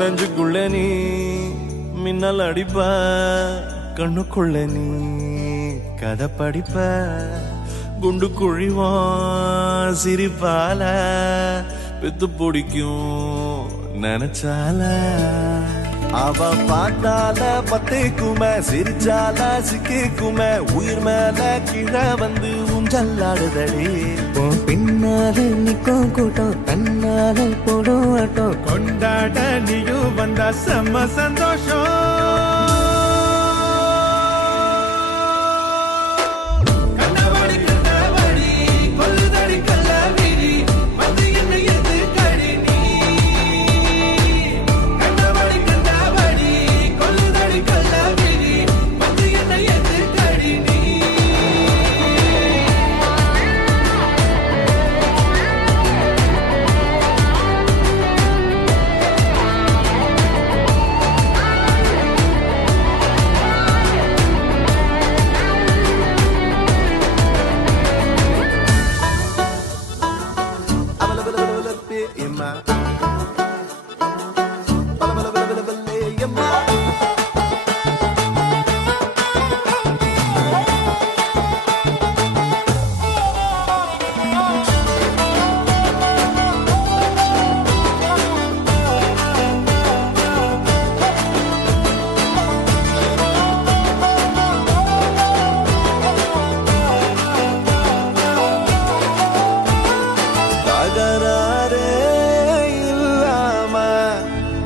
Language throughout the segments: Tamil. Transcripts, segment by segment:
நெஞ்சுக்குள்ள நீ மின்னல் அடிப்ப, கண்ணுக்குள்ள நீ கதை படிப்ப, குண்டு குழிவான் சிரிப்பால பெத்து பிடிக்கும் நினைச்சால. அவ பாட்டால பத்தேக்குமே, சிரிச்சால சிக்கிக்குமே, உயிர் மேல கீழே வந்து ஊஞ்சல்லாடுதடி. பின்னால நிக்கும் கூட்டம் தன்னால போடும் ஆட்டம், கொண்டாட நீயும் வந்தா செம்ம சந்தோஷம்.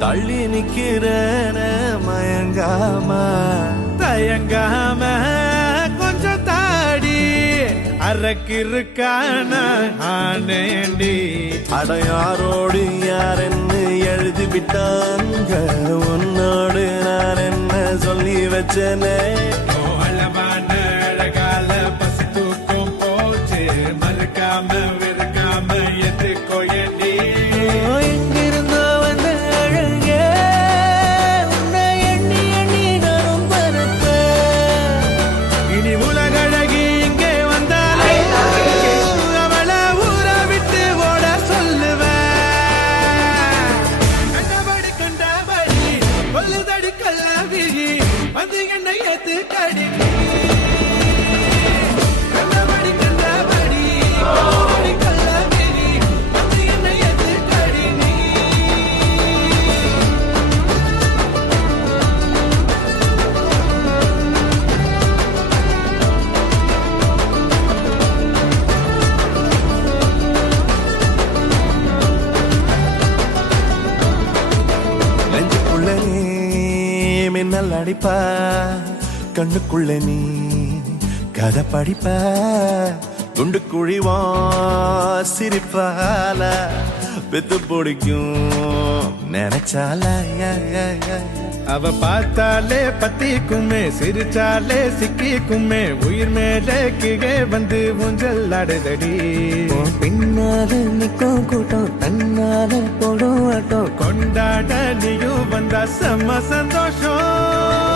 தள்ளி நிக்கிறேன மயங்காம தயங்காம கொஞ்சம் தாடி அரக்கிருக்கான ஆனேண்டி. அடையாரோடு யார் என்ன எழுதி விட்டாங்க, உன்னோடு நான் என்ன சொல்லி வச்சனே. அழகான அழகால பசி தூக்கம் போச்சு, மறுக்காம வெறுக்காம எதுக்கோ ஏண்டி. மின்னல் அடிப்ப, கண்ணுக்குள்ள நீ கதை படிப்ப, குண்டு குழிவா சிரிப்பால பெத்து பிடிக்கும் நினைச்சால. அவ பார்த்தாலே பத்திக்குமே, சிரிச்சாலே சிக்கிக்குமே, உயிர் மேலே கீழே வந்து ஊஞ்சல் ஆடுதடி. பின்னால நிக்கும் கூட்டம் தன்னால போடும் ஆட்டம், கொண்டாட நீயும் வந்தா செம்ம சந்தோஷம்.